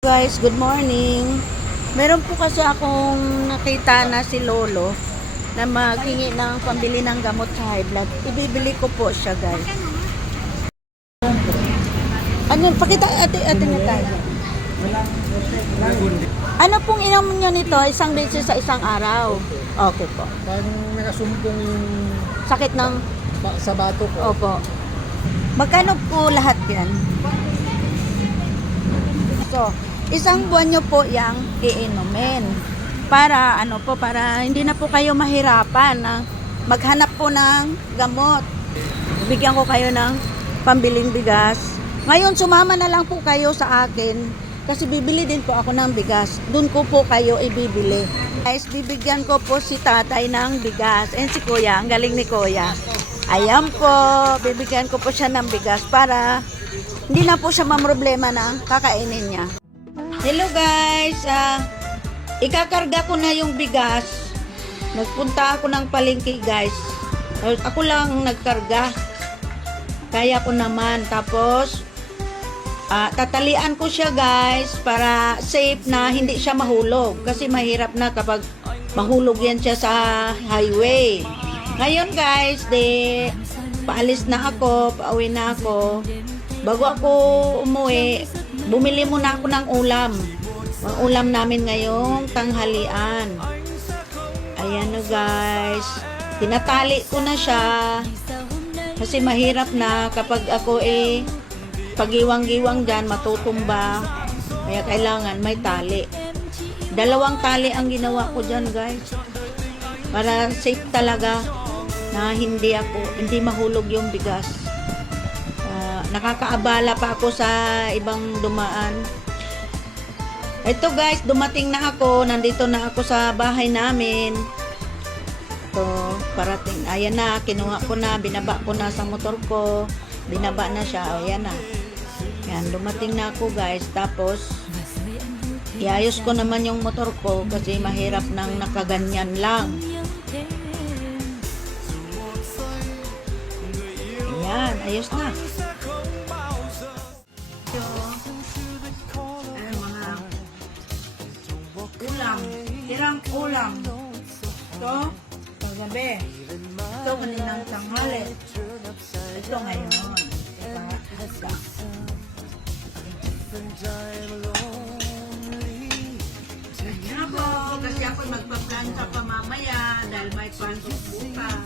Guys, good morning. Meron po kasi akong nakita na si Lolo na maghingi ng pambili ng gamot sa high blood. Ibibili ko po siya, guys. Ano, pakita ate na tayo. Ano pong inom nyo nito? Isang beses sa isang araw? Okay po. Parang nakasumpong yung Sakit ng... sa bato ko. Opo. Magkano po lahat yan? So, isang buwan nyo po yang iinumin. Para para hindi na po kayo mahirapan na maghanap po ng gamot. Bigyan ko kayo ng pambiling bigas. Ngayon, sumama na lang po kayo sa akin kasi bibili din po ako ng bigas. Doon ko po kayo ibibili. Guys, bibigyan ko po si tatay ng bigas. And si kuya, ang galing ni kuya. Ayan po, bibigyan ko po siya ng bigas para hindi na po siya mamroblema ng kakainin niya. Hello guys, ikakarga ko na yung bigas. Nagpunta ako ng palengke guys. Ako lang nagkarga. Kaya ko naman. Tapos, tatalian ko siya guys para safe na hindi siya mahulog. Kasi mahirap na kapag mahulog yan siya sa highway. Ngayon guys, paalis na ako, pauwi na ako. Bago ako umuwi, bumili muna ako ng ulam. Ang ulam namin ngayong tanghalian. Ayan na guys. Tinatali ko na siya. Kasi mahirap na kapag ako pagiwang-giwang dyan, matutumba. Kaya kailangan may tali. 2 tali ang ginawa ko dyan guys. Para safe talaga na hindi mahulog yung bigas. Nakakaabala pa ako sa ibang dumaan. Ito guys, dumating na ako. Nandito na ako sa bahay namin. Ito, parating. Ayan na, kinuha ko na. Binaba ko na sa motor ko. Binaba na siya. Ayan na. Yan, dumating na ako guys. Tapos, iayos ko naman yung motor ko kasi mahirap nang nakaganyan lang. Ayan, ayos na. Tirang ulam. Ito, paggabi. Ito, kaninang tanghali. Ito ngayon. Ayan po, kasi ako magpa-plancha pa mamaya dahil may pasok bukas.